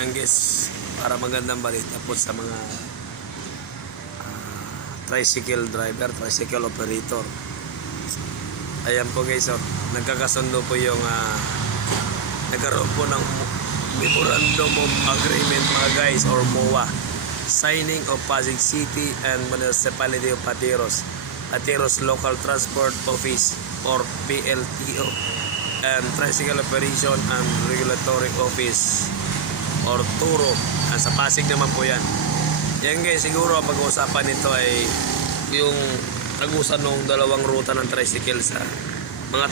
Ang guys, para magandang balita po sa mga tricycle driver, tricycle operator. Ayan po guys, nagkakasundo po yung nagkaroon po ng Memorandum of Agreement mga guys, or MOA, signing of Pasig City and Municipality of Patiros, Patiros Local Transport Office or PLTO, and Tricycle Operation and Regulatory Office or TURO. Sa Pasig naman po yan. Yan guys, siguro ang pag-uusapan nito ay yung tagusan ng dalawang ruta ng tricycle sa mga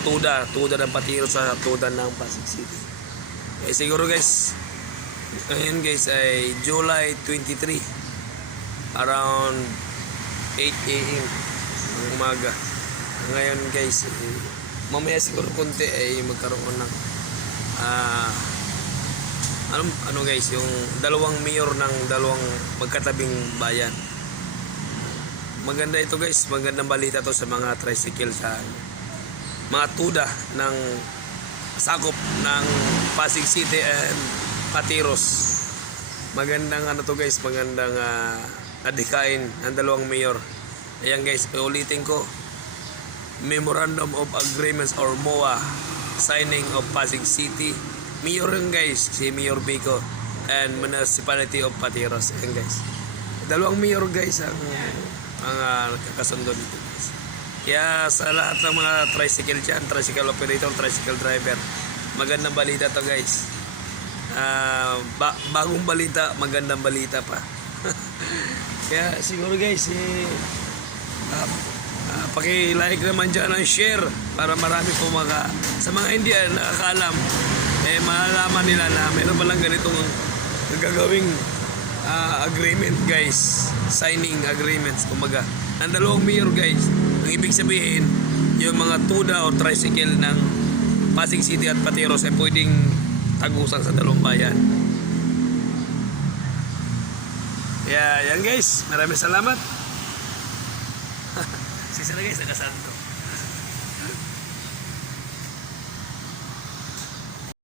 tuda ng Patiros sa tuda ng Pasig City. Siguro guys, ngayon guys ay July 23 around 8 AM ng umaga. Ngayon guys, mamaya siguro konti ay magkaroon ng ano guys, yung dalawang mayor ng dalawang magkatabing bayan. Maganda ito guys, magandang balita to sa mga tricycle sa mga tuda ng sakop ng Pasig City and Patiros. Magandang ano to guys, magandang adhikain ng dalawang mayor. Ayan guys, ulitin ko, Memorandum of Agreements or MOA, signing of Pasig City Mayor rin guys, si Mayor Bico, and Municipality of Patiros. Ayan guys, dalawang mayor guys ang nakakasundo dito guys. Kaya sa lahat ng mga tricycle dyan, tricycle operator, tricycle driver, magandang balita to guys. Bagong balita, magandang balita pa. Kaya siguro guys, paki-like naman dyan ang share para marami po sa mga hindi nakakaalam, malalaman nila na meron palang ganitong gagawing agreement guys, signing agreements kumaga ang dalawang mayor guys. Ang ibig sabihin, yung mga tuda o tricycle ng Pasig City at Patiros ay pwedeng tagusan sa dalawang bayan. Kaya yan guys, maraming salamat. Sisa na guys, nakasanto.